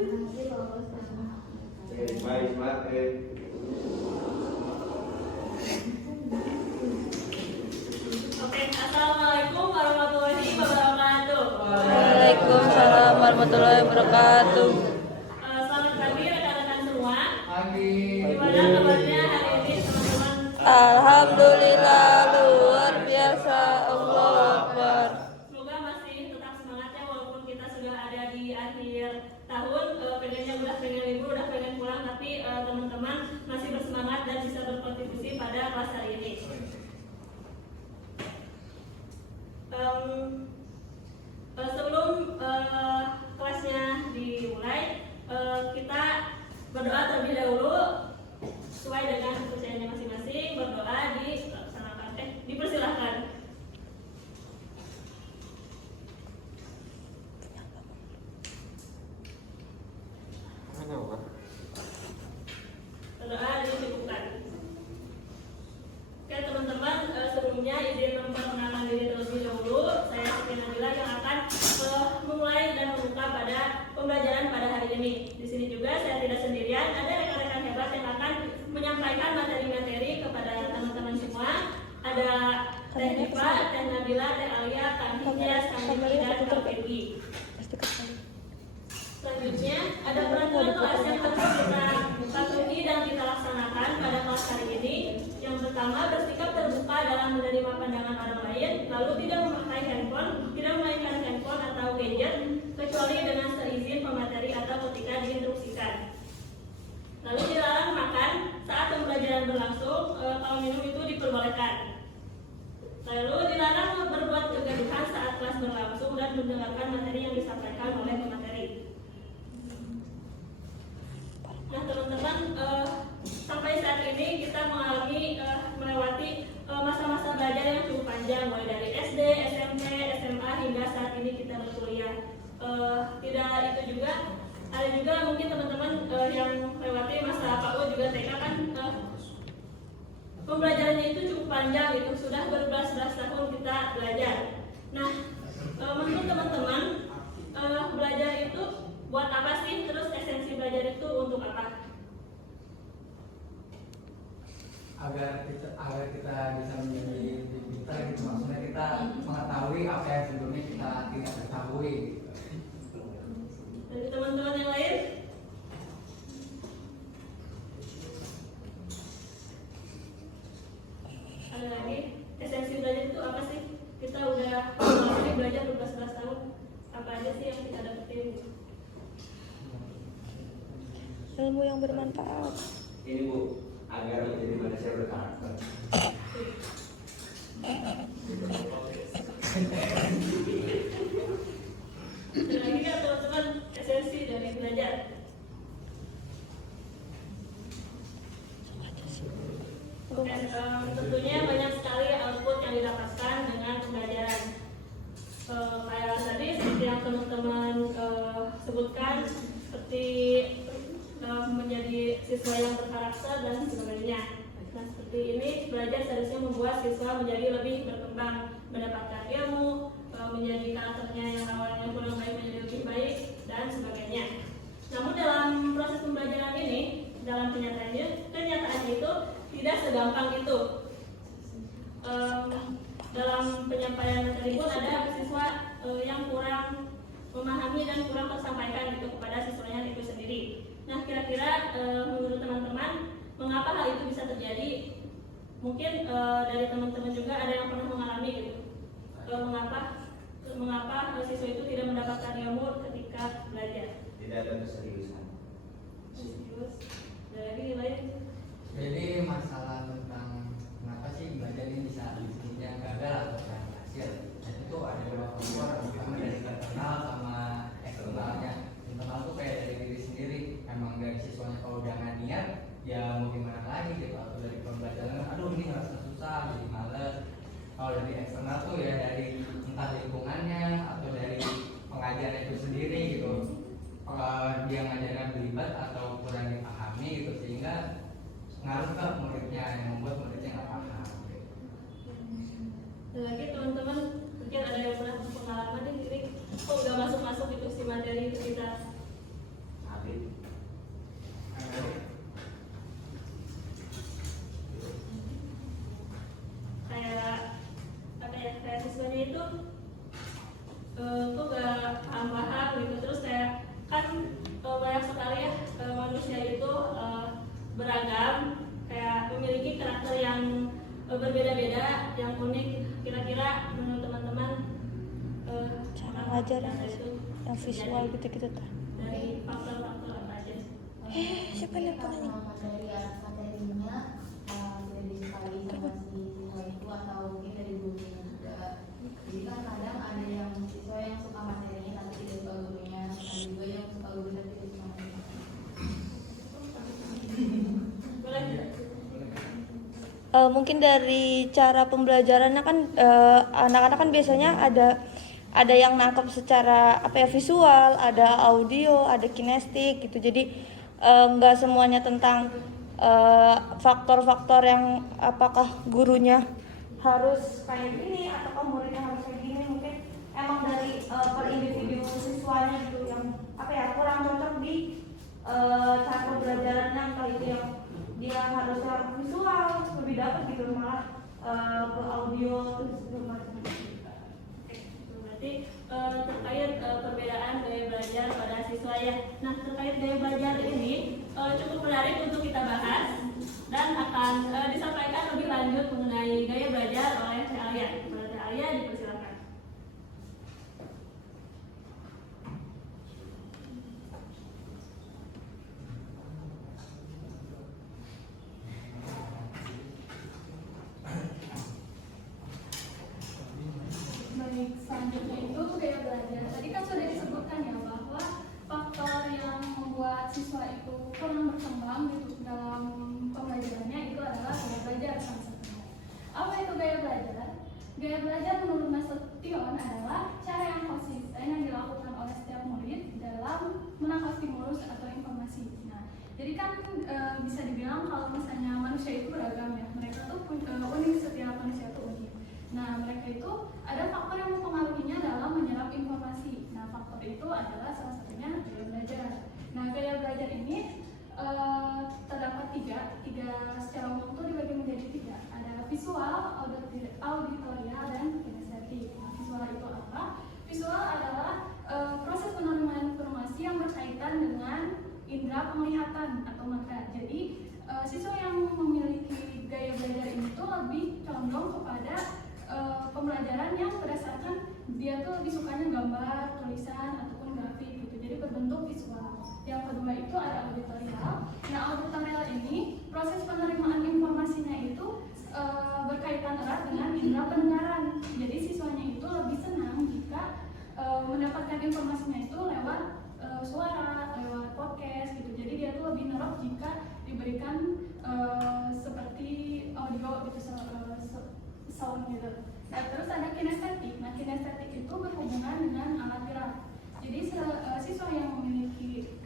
Baik, Pak. Oke, assalamualaikum warahmatullahi wabarakatuh. Waalaikumsalam warahmatullahi wabarakatuh. Selamat pagi rekan-rekan semua. Pagi. Gimana kabarnya hari ini teman-teman? Alhamdulillah luar biasa. Allahu Akbar. Semoga masih tetap semangat ya walaupun kita sudah ada di akhir tahun. Pengennya udah pengen libur, udah pengen pulang, tapi teman-teman masih bersemangat dan bisa berkontribusi pada kelas hari ini. Sebelum kelasnya dimulai, kita berdoa terlebih dahulu sesuai dengan kepercayaannya masing-masing. Berdoa dipersilahkan. Berdoa dicukupkan. Oke teman-teman, sebelumnya izin memperkenalkan diri terlebih dahulu. Saya Siti Nabila yang akan memulai dan membuka pada pembelajaran pada hari ini. Di sini juga saya tidak sendirian, ada rekan-rekan hebat yang akan menyampaikan materi-materi kepada teman-teman semua. Ada Teh Diva, Teh Nabila, Teh Alia, Kang Hijaz, Kang Diki, dan Kang Febi. Selanjutnya ada peraturan kelas yang harus kita patuhi dan kita laksanakan pada kelas hari ini. Yang pertama, bersikap terbuka dalam menerima pandangan orang lain, lalu tidak memakai handphone, tidak memainkan handphone atau gadget kecuali dengan seizin pemateri atau ketika diinstruksikan. Lalu dilarang makan saat pembelajaran berlangsung, kalau minum itu diperbolehkan. Lalu dilarang berbuat kegaduhan saat kelas berlangsung dan mendengarkan materi yang disampaikan oleh pemateri. Nah teman-teman, sampai saat ini kita melewati masa-masa belajar yang cukup panjang, mulai dari SD, SMP, SMA hingga saat ini kita berkuliah. Tidak itu juga, ada juga mungkin teman-teman yang melewati masa PAUD juga TK kan, pembelajarannya itu cukup panjang, itu sudah berbelas-belas tahun kita belajar. Nah, menurut teman-teman, belajar itu buat apa sih? Terus esensi belajar itu untuk apa? Agar kita bisa menjadi lebih pintar gitu, maksudnya kita mengetahui apa yang sebelumnya kita tidak ketahui. Dari teman-teman yang lain? Ada lagi? Esensi belajar itu apa sih? Kita udah belajar berbelas-belas tahun. Apa aja sih yang kita dapetin? Ilmu yang bermanfaat. Ini Bu, agar menjadi manusia berkarakter. Ada lagi nggak teman-teman esensi dari belajar? Oke, tentunya banyak sekali output yang didapatkan dengan pembelajaran. Kayak tadi seperti yang teman-teman sebutkan, seperti menjadi siswa yang berkarakter dan sebagainya. Nah seperti ini belajar seharusnya membuat siswa menjadi lebih berkembang, mendapatkan ilmu, menjadi karakternya yang awalnya kurang baik menjadi lebih baik dan sebagainya. Namun dalam proses pembelajaran ini, dalam kenyataannya itu tidak segampang itu. Dalam penyampaian materi pun ada siswa yang kurang memahami dan kurang tersampaikan gitu kepada siswanya itu sendiri. Nah kira-kira menurut teman-teman mengapa hal itu bisa terjadi? Mungkin dari teman-teman juga ada yang pernah mengalami gitu. Mengapa siswa itu tidak mendapatkan ilmu ketika belajar? Tidak ada keseriusan. Serius. Ada lagi nilai? Jadi masalah tentang kenapa sih belajar ini bisa disebutnya gagal atau kurang berhasil, dan itu ada beberapa faktor, pertama dari internal sama eksternalnya. Internal tuh kayak dari diri sendiri, emang dari siswanya kalau udah nggak niat ya mau gimana lagi gitu, atau dari pembelajaran aduh ini ngerasa susah jadi males. Kalau dari eksternal tuh ya dari entah lingkungannya atau dari pengajaran itu sendiri gitu, dia ngajarnya berlibat atau kurang dipahami gitu, sehingga ngaruh ke muridnya yang membuat muridnya nggak paham gitu. Dan lagi teman-teman mungkin ada yang pernah pengalaman ini kok udah masuk-masuk itu si materi itu kita pembelajaran yang visual gitu-gitu tuh. dari faktor-faktor apa aja? Siapa yang nelfon ini? Materinya dari digitalisasi siswa itu atau mungkin dari gurunya juga. Jadi kan kadang ada yang siswa yang suka materinya tapi tidak suka gurunya, ada juga yang suka guru tapi tidak suka materinya. Boleh tidak? Mungkin dari cara pembelajarannya kan anak-anak kan biasanya ada yang nangkap secara apa ya visual, ada audio, ada kinestik gitu. Jadi nggak semuanya tentang faktor-faktor yang apakah gurunya harus kayak gini ataukah muridnya harus kayak gini. Mungkin emang dari per individu siswanya gitu yang apa ya kurang cocok di cara pembelajarannya, entah itu yang dia harusnya visual lebih dapat gitu malah ke audio terus segala macam. Berarti terkait perbedaan gaya belajar pada siswa ya. Nah, terkait gaya belajar ini cukup menarik untuk kita bahas dan akan disampaikan lebih lanjut mengenai gaya belajar oleh Teh Alia. Teh Alia dipersilakan. Baik, selanjutnya itu gaya belajar. Tadi kan sudah disebutkan ya bahwa faktor yang membuat siswa itu kurang berkembang gitu dalam pembelajarannya itu adalah gaya belajar salah satunya. Apa itu gaya belajar? Gaya belajar menurut Mas Tion adalah cara yang konsisten yang dilakukan oleh setiap murid dalam menangkap stimulus atau informasi. Nah, jadi kan bisa dibilang kalau misalnya manusia itu beragam ya, mereka tuh unik, setiap manusia itu unik. Nah, mereka itu ada faktor yang mempengaruhinya dalam menyerap informasi. Nah, faktor itu adalah salah satunya gaya belajar. Nah, gaya belajar ini terdapat tiga secara umum itu dibagi menjadi tiga. Ada visual, auditorial, dan kinestetik. Nah, visual itu apa? Visual adalah proses penerimaan informasi yang berkaitan dengan indera penglihatan atau mata. Jadi, siswa yang memiliki gaya belajar ini tuh lebih condong kepada pembelajaran yang berdasarkan dia tuh lebih sukanya gambar, tulisan, ataupun grafik gitu. Jadi berbentuk visual. Yang kedua itu ada auditorial. Nah, auditorial ini proses penerimaan informasinya itu berkaitan erat dengan indera pendengaran. Jadi siswanya itu lebih senang jika mendapatkan informasinya itu lewat suara, lewat podcast gitu. Jadi dia tuh lebih nerok jika diberikan seperti audio gitu, sound gitu. Nah, terus ada kinestetik. Nah, kinestetik itu berhubungan dengan alat gerak. Jadi siswa yang memiliki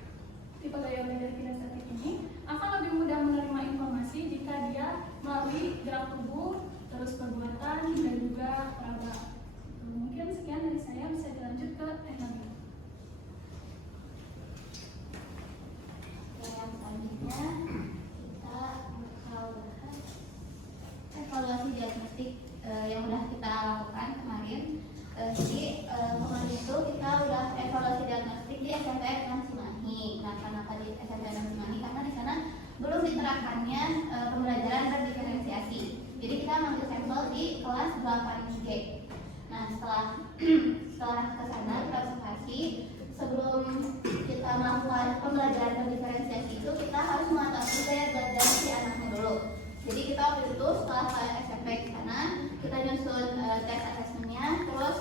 tipe gaya belajar kinestetik ini akan lebih mudah menerima informasi jika dia melalui gerak tubuh, terus perbuatan, dan juga peraba. Mungkin sekian dari saya, bisa dilanjut ke teknologi. Yang selanjutnya kita bakal bahas evaluasi diagnostik yang udah kita lakukan kemarin. Jadi kemarin itu kita udah evaluasi diagnostik di SMPN Cimahi. Nah, kenapa di SMPN Cimahi? Karena di sana belum diterapkannya pembelajaran berdiferensiasi. Jadi kita mengambil sampel di kelas 8G. Nah, setelah ke sana kita observasi, sebelum kita melakukan pembelajaran berdiferensiasi itu kita harus mengetahui gaya belajar si anaknya dulu. Jadi kita waktu itu setelah SMP ke sana, kita nyusun tes asesmennya, terus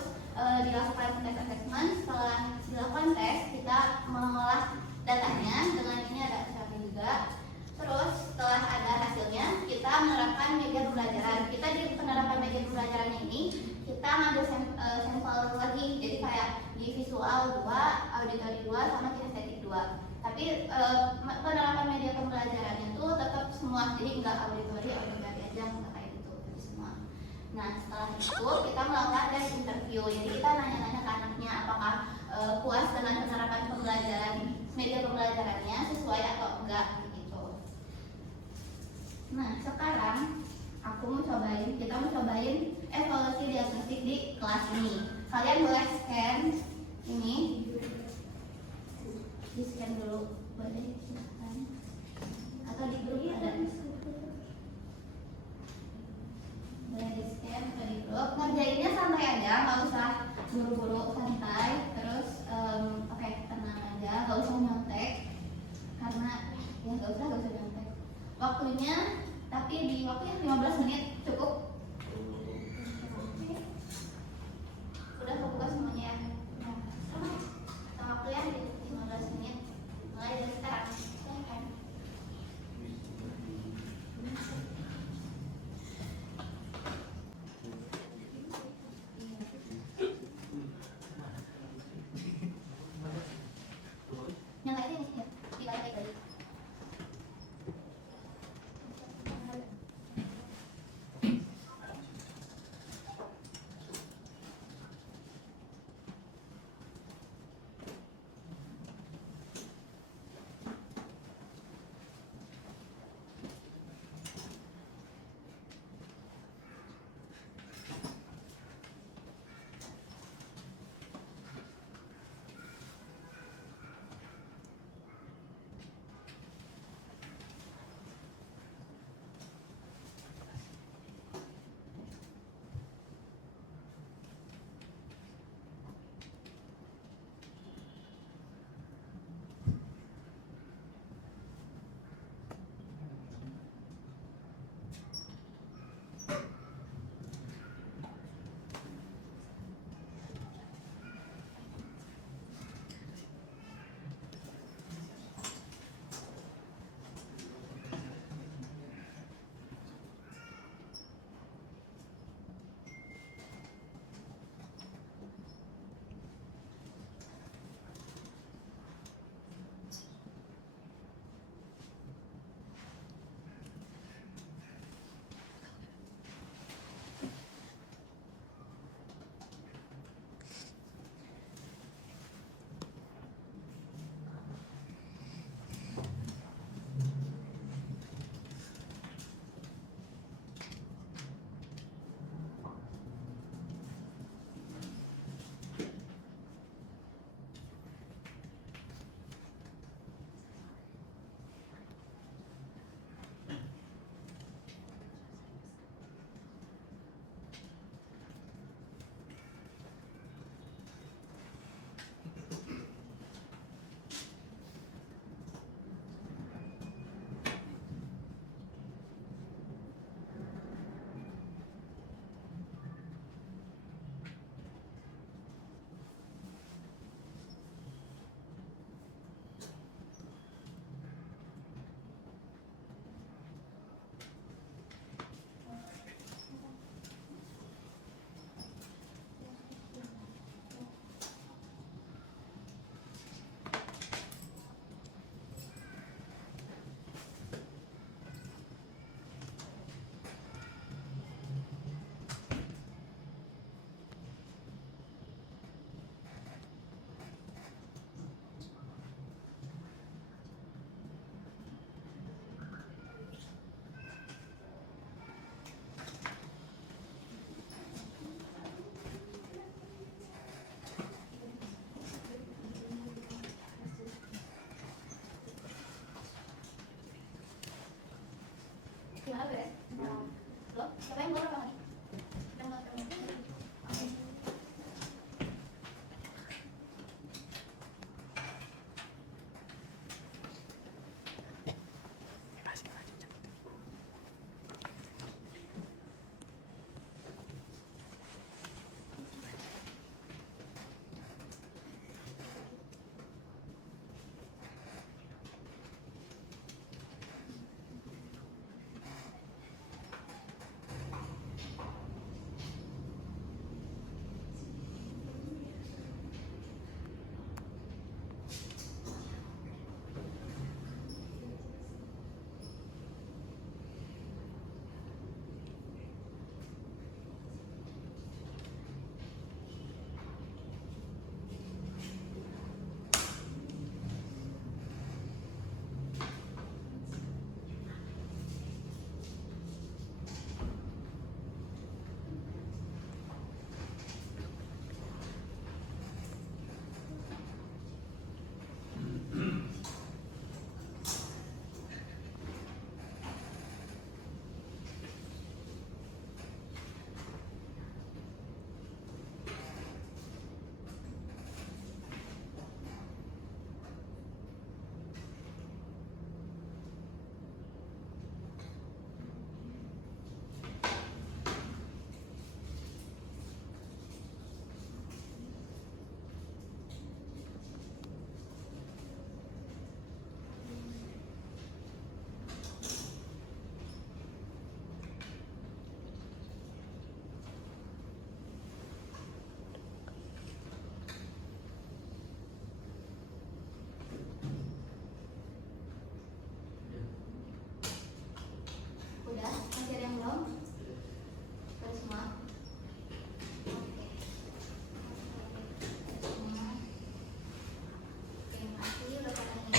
dilakukan tes asesmen. Setelah dilakukan tes, kita mengolah datanya, dengan ini ada hasilnya juga. Terus setelah ada hasilnya, kita menerapkan media pembelajaran. Kita di penerapan media pembelajaran ini, kita ngambil sampel lagi. Jadi kayak di visual 2, auditori 2, sama kinestetik 2. Tapi penerapan media pembelajarannya itu tetap semua, jadi nggak auditori aja, nggak kayak gitu, jadi semua. Nah, setelah itu kita melakukan tes interview. Jadi kita nanya-nanya ke anaknya apakah puas dengan penerapan pembelajaran media pembelajarannya sesuai atau enggak gitu. Nah, sekarang kita mau cobain evaluasi diagnostik di kelas ini. Kalian boleh scan ini, di scan dulu, boleh silahkan, atau di grup ada, boleh di scan atau di grup. Ngerjainnya santai aja, nggak usah buru-buru, santai. waktunya, tapi di waktu yang 15 menit cukup. Oke. Udah kebuka semuanya ya. Nah, sama waktu ya 15 menit. Mulai dari sekarang. Silakan. Nyalain ini ya. Dibalik lagi.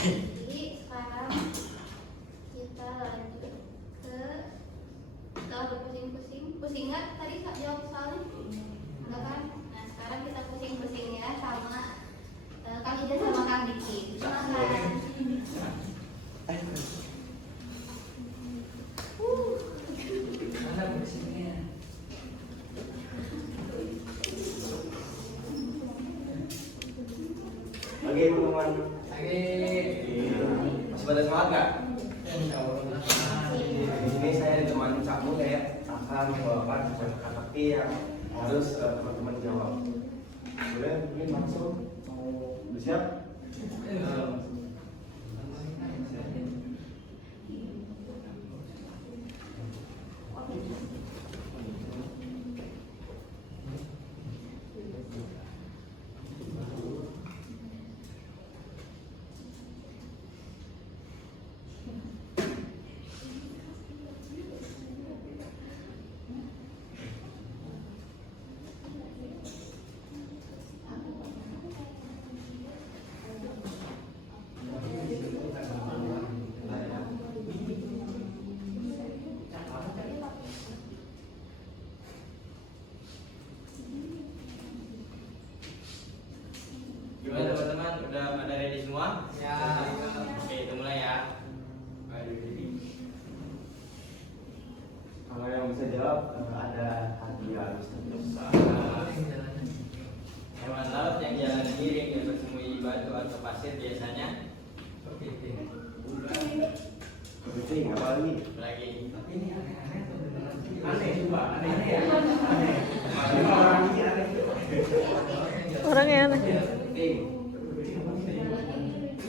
Jadi sekarang kita lanjut ke setelah berpusing-pusing, pusing nggak tadi Kak jawab soalnya? Enggak kan? Nah sekarang kita pusing-pusing ya sama Kang Ida sama Kang Diki. Silakan. Mana pusingnya? Oke teman-teman. Oke. Masih pada semangat nggak? Insya Allah. Di sini saya ditemani Cak Mulet akan membawakan kata-kata yang harus teman-teman jawab. Boleh mungkin langsung mau bersiap? Gimana teman-teman? Udah pada ready semua? Ya. Oke, kita mulai ya. Kalau yang bisa jawab ada hadiah harus tentu. Hewan laut yang jalan miring dan bersembunyi di batu atau pasir biasanya Kucing apa lagi? lagi. Tapi ini aneh-aneh tuh beneran sih. Aneh juga, aneh ya. Aneh. Orang ini aneh. Orangnya aneh. Kucing.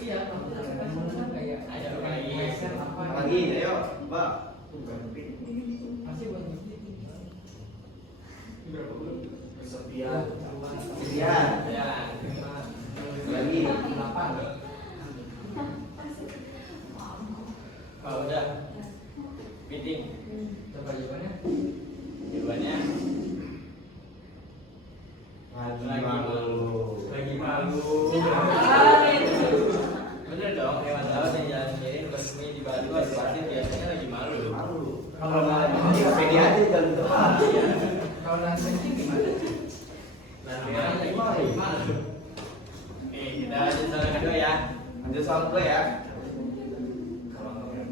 Iya, kayak Ada apa lagi? apa Lagi, ayo, Mbak. masih buat Sepian. Sepian. Ya. Lagi. 8. Kalau udah meeting, Coba jawabannya. jawabannya Lagi malu. lagi malu. Bener dong, hewan laut yang jalan miring bersembunyi di batu atau pasir biasanya lagi malu. Malu. Kalau nggak ini pede aja jalan depan. Kalau nasinya gimana? Lagi malu. Oke, kita lanjut soal kedua ya. Lanjut soal gue ya.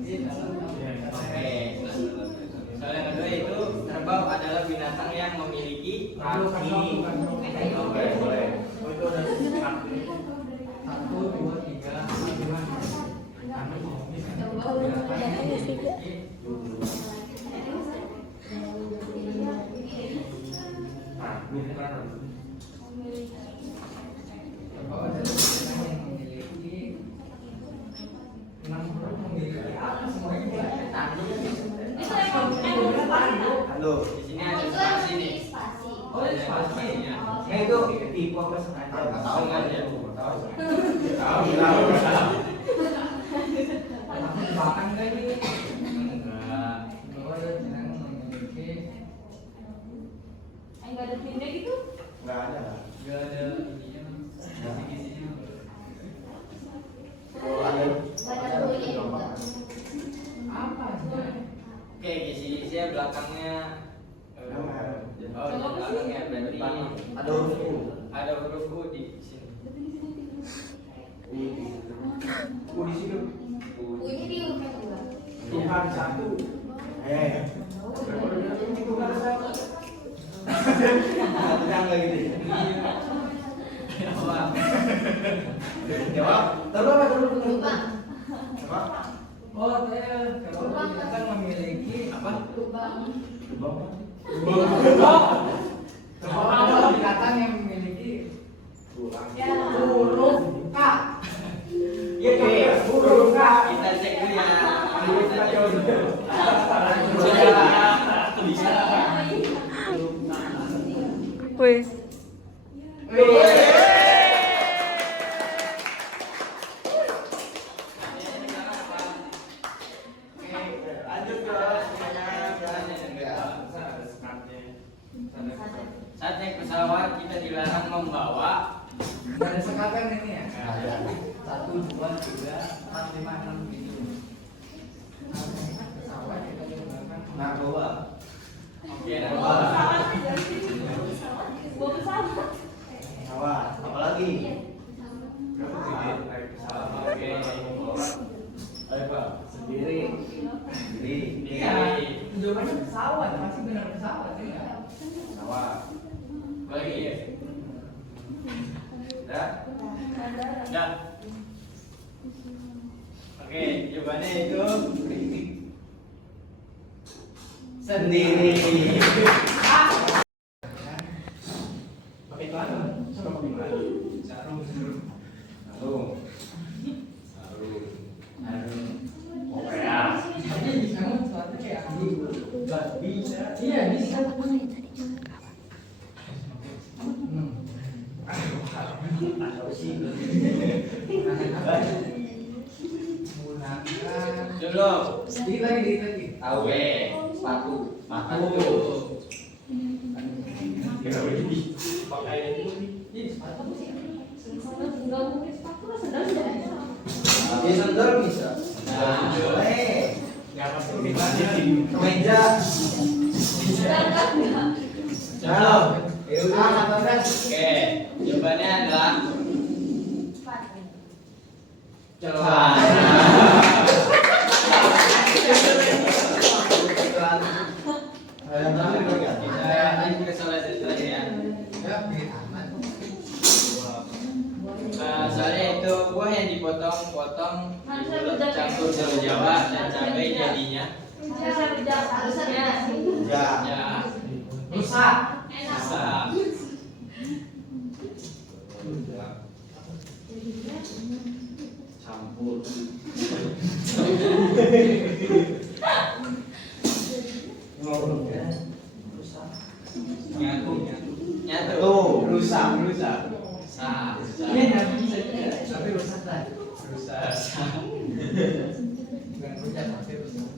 Oke, soal yang kedua itu kerbau adalah binatang yang memiliki kaki. Oke, boleh. 1, 2, 3, 5. Nah, ini kan. Kerbau adalah binatang yang memiliki 6 huruf, memiliki apa semuanya mulai tanduk. Itu emang pasti. Halo. Di sini ada Itu spasi nih. spasi. Oh, ini spasi. Nah itu tipu apa sengaja? Tahu nggak ya? Tahu. Tahu. Tapi di belakang kan ini. Enggak. Kerbau adalah binatang yang memiliki Enggak ada pinnya gitu. Nggak ada. Gak ada ininya, kisi-kisinya. Kalau ada. Nggak ada hurufnya juga. Apa sih? Oke, kisi-kisinya belakangnya. Oh, di belakangnya berarti Ada huruf U. ada huruf U di sini. U di situ. U-nya di huruf kedua. Tuhan satu. Tuhan satu. Tenang lagi gitu. Apa? Jawab. Terus. Lubang. Apa? Oh, saya kerbau binatang memiliki apa? Lubang. Kerbau adalah binatang yang memiliki huruf K. Iya, huruf K. Kita cek dulu ya. Kita jawab dulu. Bisa. Wih. Lanjut guys. Saat naik pesawat kita dilarang membawa Gak ada sekatan ini ya? Ada. 1, 2, 3, 4, 5, 6 gitu. Pesawat kita menggunakan Narkoba. Oke, Bawa narkoba. pesawat aja sih. Bawa pesawat. Pesawat. Apalagi? Oke. Ayo Pak. Sendiri. Sendiri. Iya, jawabannya pesawat, pasti benar pesawat ya. Pesawat. Lagi ya. Udah. Ya. Oke, jawabannya itu Sendiri. pakai celana. Sama pakai celana. Sarung. Sarung. Sarung. Oke ya. Tapi bisa kan sesuatu kayak Nggak bisa. iya bisa. Atau sih. Menggunakan Dulu. dikit lagi. Oke. Sepatu. Sepatu. Pakai Ini sepatu apa sih? Enggak mungkin sepatu lah, sendal sudah ada. Tapi sendal bisa. Nah. Boleh. nggak pasti ditanya. Kemeja. Halo. Oke, jawabannya adalah celana. Kita lanjut ke soal selanjutnya. Ya, bikin aman. Soalnya itu buah yang dipotong-potong campur daun Jawa dan cabai jadinya Harusnya ya Rusak. rusak. Campur. Nyatu, nyatu. Tuh, rusak. Rusak. Ini nggak bisa juga, tapi rusak lah. Rusak. Bukan rusak, tapi rusak.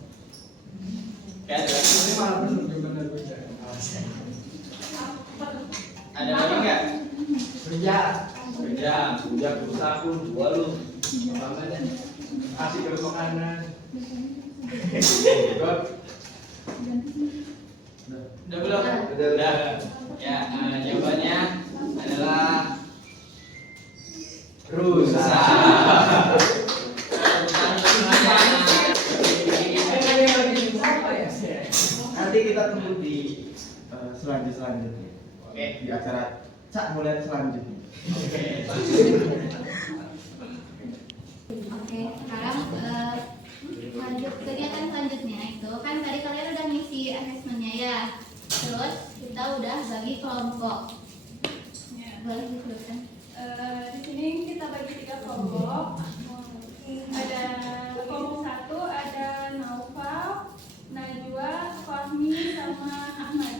Kan, Ini malah belum jawaban rusak. ada lagi nggak? Kerja. Kerja. Udah rusak pun dua lu. Bapaknya kasih ke makanan. Udah belum? Udah. Ya, jawabannya adalah Rusak. Nanti kita tunggu di selanjutnya. Oke. Di acara Cak Mulia selanjutnya. Oke. Oke, sekarang lanjut kegiatan selanjutnya itu kan tadi kalian udah ngisi asesmennya ya. Terus kita udah bagi kelompok. Boleh diteruskan? Di sini kita bagi 3 kelompok. Ada kelompok 1 ada Naufal, Najwa, Fahmi, sama Ahmad.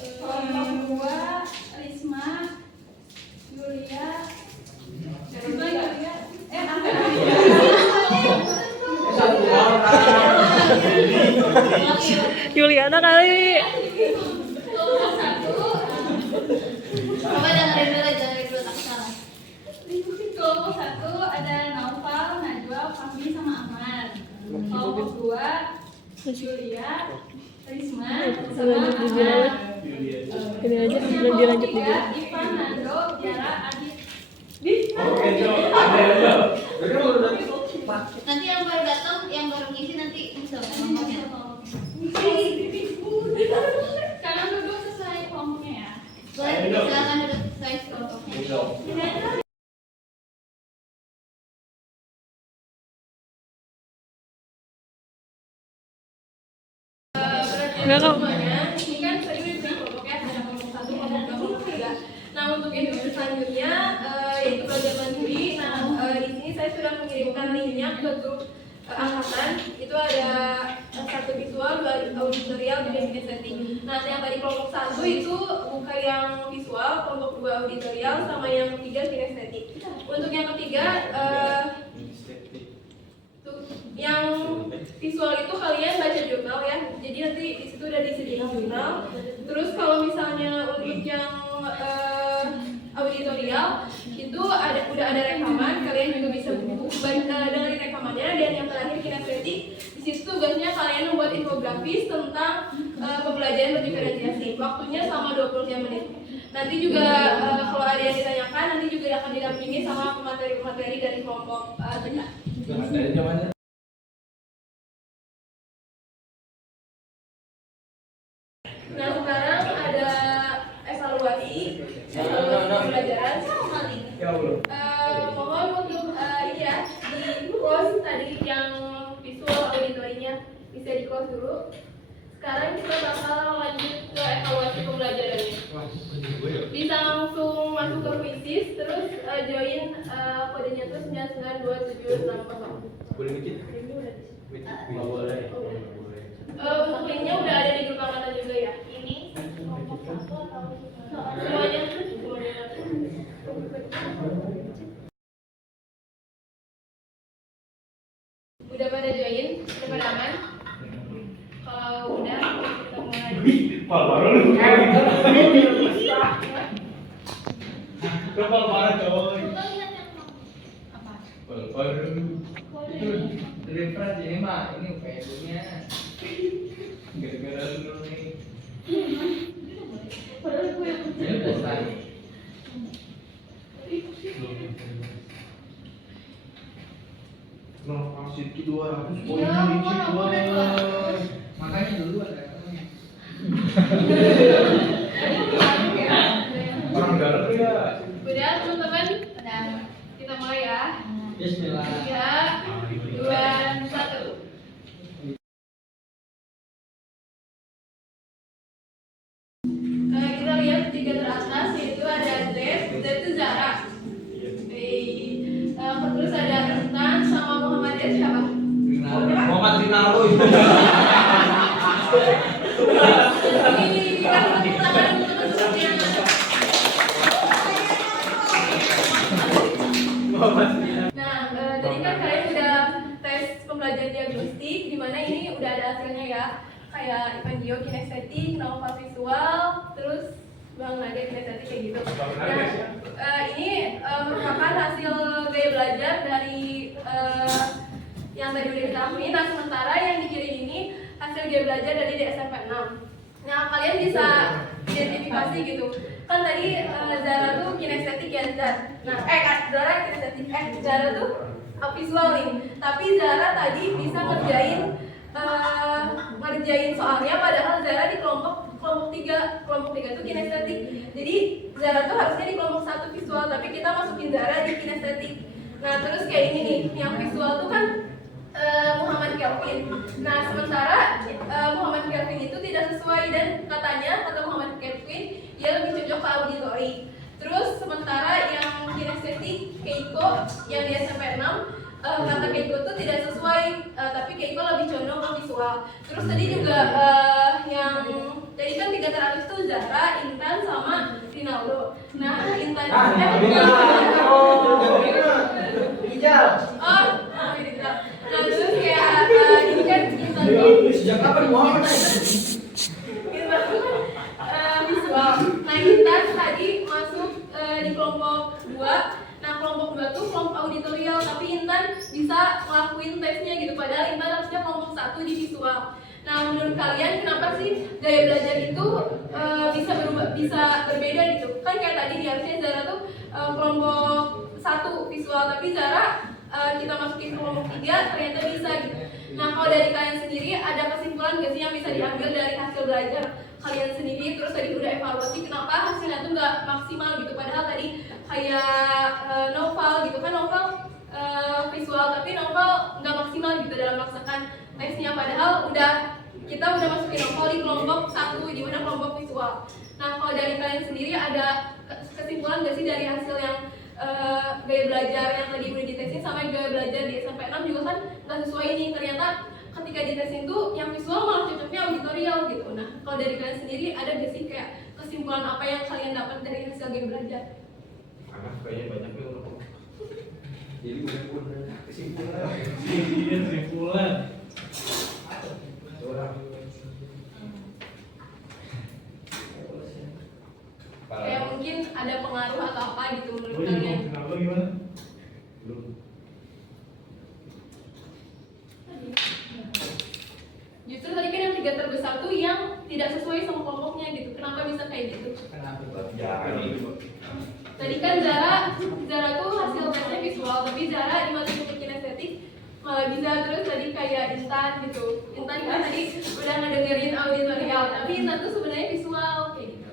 Kelompok 2 Risma, Yulia, Yuliana kali. Kelompok 1. Coba dengerin dulu, tak salah. Kelompok 1 ada Naufal, Najwa, Fahmi, sama Ahmad. Kelompok 2 Yulia, Risma, sama Ahmad. Ini aja belum dilanjut Kelompok 3 Ivan, Nando, Tiara, Adit. Nanti yang baru datang, yang baru ngisi nanti bisa kelompoknya. Kalian duduk sesuai kelompoknya ya. Boleh silakan duduk sesuai kelompoknya. Enggak kok. Semuanya, ini kan tadi udah bilang kelompoknya ada kelompok 1, kelompok 2, kelompok 3. Nah untuk individu selanjutnya yaitu belajar mandiri. Nah di sini saya sudah mengirimkan linknya ke grup angkatan. Itu ada 1 visual, 2 auditorial, 3 kinestetik. Nah yang tadi kelompok 1 itu bukan yang visual, kelompok 2 auditorial, sama yang 3 kinestetik. Untuk yang ketiga yang visual itu kalian baca jurnal ya, jadi nanti di situ udah disediakan jurnal. Terus kalau misalnya untuk yang auditorial itu udah ada rekaman, kalian juga bisa kalian membuat infografis tentang pembelajaran berdiferensiasi. Waktunya selama 25 menit. Nanti juga kalau ada yang ditanyakan, nanti juga akan didampingi sama pemateri-pemateri dari kelompok 3. Nah, sekarang ada evaluasi pembelajaran. Mohon untuk ini ya, di close tadi yang visual auditorinya bisa di close dulu. Sekarang kita bakal lanjut ke evaluasi pembelajarannya. Bisa langsung masuk ke quizzes, terus join kodenya tuh 99276. Boleh bikin? Nggak boleh. Untuk linknya udah ada di grup angkatan juga ya. Ini kelompok satu atau Semuanya. Udah pada join? Udah pada aman? Kalau udah, kita mulai. Baru lu. Kepal parah coy. Coba lihat yang apa? Baru. Itu referensi ini mah, ini UPS-nya. Gara-gara lu nih. Padahal gue yang Ya udah selesai. Nah, kasih 200 poin Ya, dikit, gua boy. udah kelas. Makanya dulu ada katanya. Orang dalam ya. Udah teman-teman, Udah. kita mulai ya. Bismillah. 3, 2, 1. Kita lihat 3 teratas, yaitu ada Z itu Zara. Terus ada Intan sama Muhammadiyah siapa? Muhammad Rinaldo. Ini kan teman-teman seperti yang ada. Nah, tadi kan kalian udah tes pembelajaran diagnostik, di mana ini udah ada hasilnya ya, kayak Ivandio kinestetik, Nova visual, terus Bang Naga kinestetik kayak gitu. Nah, ini merupakan hasil gaya belajar dari yang tadi udah kita ambil. Nah, sementara yang dikirim ini hasil gaya belajar dari di SMP 6. Nah, kalian bisa identifikasi gitu. Kan tadi Zara tuh kinestetik ya, Zara. Nah, Zara kinestetik. Zara tuh visual nih. Tapi Zara tadi bisa ngerjain soalnya, padahal Zara di kelompok 3. Kelompok 3 tuh kinestetik. Jadi Zara tuh harusnya di kelompok 1 visual, tapi kita masukin Zara di kinestetik. Nah, terus kayak ini nih, yang visual tuh kan Muhammad Kelvin. Nah, sementara Muhammad Kelvin itu tidak sesuai, dan kata Muhammad Kelvin dia lebih cocok ke auditori. Terus sementara yang kinestetik Keiko yang di SMP 6, kata Keiko itu tidak sesuai, tapi Keiko lebih condong ke visual. Terus tadi juga yang jadi kan 3 teratas itu Zara, Intan sama Rinaldo. Nah, Intan Nah, terus kayak ini kan Intan tuh Sejak kapan Muhammad? Intan tuh kan visual. Nah, Intan tadi masuk di kelompok 2. Nah, kelompok 2 tuh kelompok auditorial, tapi Intan bisa ngelakuin tesnya gitu, padahal Intan harusnya kelompok 1 di visual. Nah, menurut kalian kenapa sih gaya belajar itu bisa berbeda gitu? Kan kayak tadi di harusnya Zara tuh kelompok 1 visual, tapi Zara kita masukin ke kelompok 3 ternyata bisa gitu. Nah, kalau dari kalian sendiri ada kesimpulan gak sih yang bisa diambil dari hasil belajar kalian sendiri? Terus tadi udah evaluasi kenapa hasilnya tuh nggak maksimal gitu, padahal tadi kayak novel gitu kan, novel visual tapi novel nggak maksimal gitu dalam melaksanakan tesnya, padahal kita udah masukin novel di kelompok 1 di mana kelompok visual. Nah, kalau dari kalian sendiri ada kesimpulan gak sih dari hasil yang gaya belajar yang tadi udah ditesin sama gaya belajar di SMP 6 juga kan nggak sesuai ini, ternyata ketika ditesin tuh yang visual malah cocoknya auditorial gitu. Nah, kalau dari kalian sendiri ada gak sih kayak kesimpulan apa yang kalian dapat dari hasil gaya belajar? Anak kayaknya banyak ya untuk. Jadi udah kesimpulan. Kesimpulan. Kayak mungkin ada pengaruh atau apa gitu menurut Oh, kalian? kenapa gimana? Belum. Justru tadi kan yang 3 terbesar tuh yang tidak sesuai sama kelompoknya gitu. Kenapa bisa kayak gitu? Kenapa? Tadi kan Zara tuh hasil tesnya visual, tapi Zara di matematika kinestetik malah bisa. Terus tadi kayak Intan gitu. Intan kan tadi udah ngedengerin auditorial, tapi Intan tuh sebenarnya visual kayak gitu.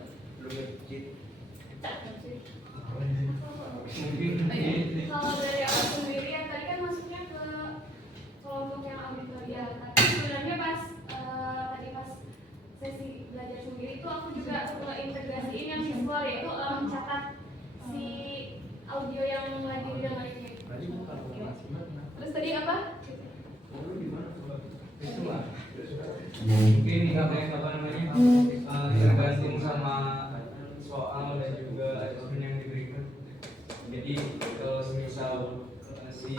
Kalau dari aku sendiri yang tadi kan masuknya ke kelompok yang auditorial, tapi sebenarnya pas sesi belajar sendiri itu aku juga integrasiin yang visual, yaitu mencatat si audio yang lagi didengarin. Terus tadi apa? Mungkin apa namanya tergantung sama soal dan juga asesmen yang diberikan. Jadi kalau misal si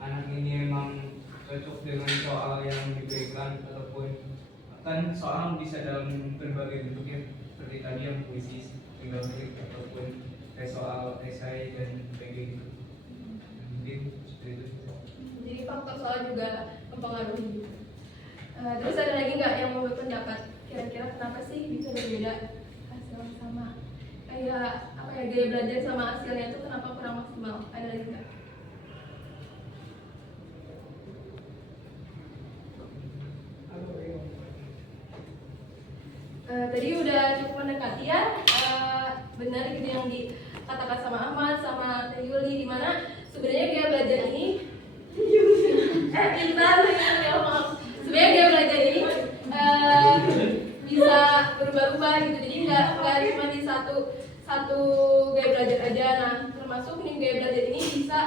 anak ini memang cocok dengan soal yang diberikan, ataupun kan soal bisa dalam berbagai bentuk ya, seperti tadi yang puisi, tinggal klik, ataupun kayak soal esai dan kayak gitu. Mungkin seperti itu. Jadi faktor soal juga mempengaruhi. Terus ada lagi nggak yang mau berpendapat? Kira-kira kenapa sih bisa berbeda hasil sama? Kayak apa ya, gaya belajar sama hasilnya itu kenapa kurang maksimal? Ada lagi nggak? Tadi udah cukup mendekati ya. Benar gitu yang dikatakan sama Ahmad, sama Teh Yuli, dimana sebenarnya gaya belajar ini sebenarnya gaya belajar ini bisa berubah-ubah gitu. Jadi nggak cuma di satu gaya belajar aja. Nah, termasuk nih gaya belajar ini bisa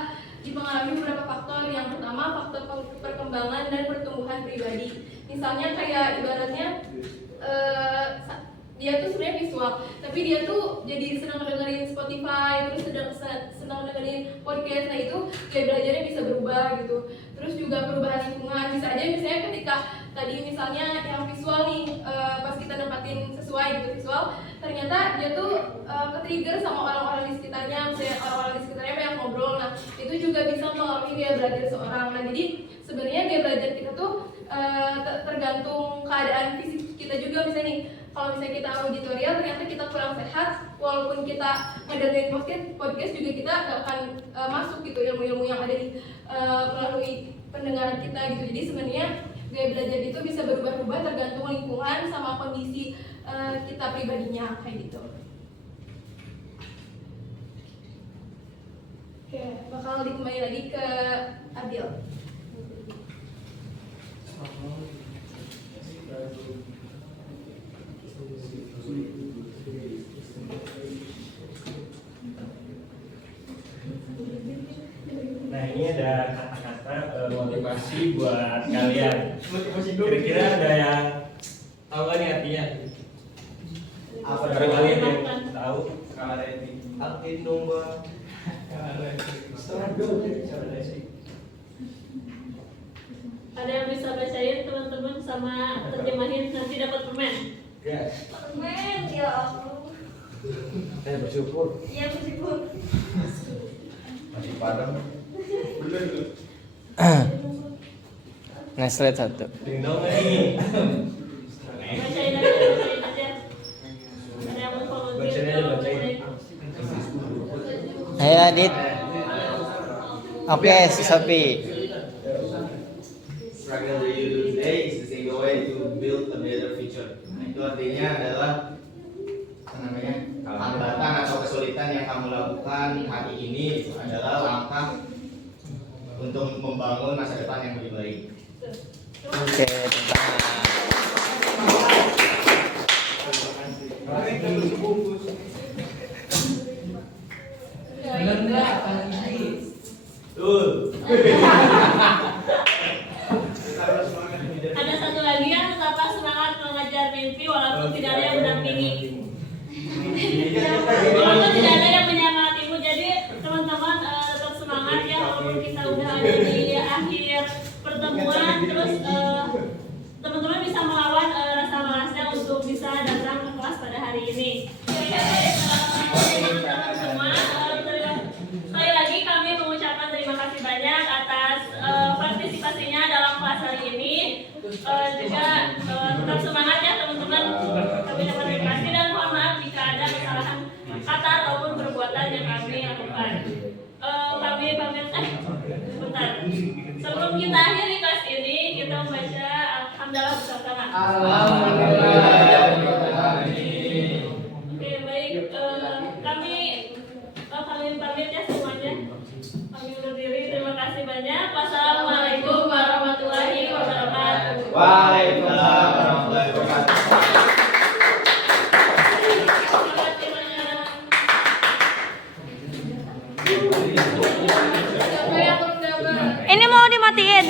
dipengaruhi beberapa faktor. Yang pertama, faktor perkembangan dan pertumbuhan pribadi. Misalnya kayak ibaratnya dia tuh sebenarnya visual, tapi dia tuh jadi senang dengerin Spotify, terus senang dengerin podcast. Nah, itu gaya belajarnya bisa berubah gitu. Terus juga perubahan lingkungan, bisa aja misalnya ketika tadi misalnya yang visual nih, pas kita nempatin sesuai gitu visual, ternyata dia tuh ke-trigger sama orang-orang di sekitarnya, misalnya orang-orang di sekitarnya banyak ngobrol. Nah, itu juga bisa mempengaruhi gaya belajar seorang. Nah, jadi sebenarnya gaya belajar kita tuh tergantung keadaan fisik kita juga. Misalnya nih, kalau misalnya kita auditorial ternyata kita kurang sehat, walaupun kita ngedengerin podcast juga kita gak akan masuk gitu ilmu-ilmu yang ada di melalui pendengaran kita gitu. Jadi sebenarnya gaya belajar itu bisa berubah-ubah tergantung lingkungan sama kondisi kita pribadinya kayak gitu. Oke, bakal dikembali lagi ke Adil. Nah, ini ada kata-kata motivasi buat kalian. Kira-kira ada yang tahu nggak nih artinya? Apa Barangkali kalian yang tahu? Kalau ada ini, akin domba. Ada yang bisa bacain teman-teman sama terjemahin, nanti dapat permen. Ya. Men, ya Allah. Saya bersyukur. Iya, bersyukur. Masih padam. Bener tuh. Nge-slide satu. Dingdong nih. Bacain aja. Ada yang mau volunteer? Bacain aja, bacain. Ayo Adit. Oke, Sophie. Struggle that you do today is the single way to build a better future. Nah, itu artinya adalah apa namanya, hambatan atau kesulitan yang kamu lakukan hari ini itu adalah langkah untuk membangun masa depan yang lebih baik. Oke, tentang Bener nggak? Apalagi Tuh. Ada satu lagi yang tetaplah semangat mengejar mimpi walaupun tidak ada yang mendampingi. Walaupun tidak ada yang menyemangatimu, jadi teman-teman tetap semangat ya, walaupun kita udah ada di akhir pertemuan. Terus teman-teman bisa melawan rasa malasnya untuk bisa datang ke kelas pada hari ini. Teman-teman semua, sekali lagi kami mengucapkan terima kasih banyak atas partisipasinya dalam kelas hari ini. juga tetap semangat ya teman-teman. Kami dapat terima kasih dan mohon maaf jika ada kesalahan kata ataupun perbuatan yang kami lakukan. Kami pamit bentar. Sebelum kita akhiri kelas ini, kita membaca alhamdulillah bersama-sama. Oke, baik. Kami pamit ya semuanya. Kami undur diri. Terima kasih banyak. Wassalamualaikum warahmatullahi wabarakatuh. Waalaikumsalam warahmatullahi wabarakatuh. Ini mau dimatiin.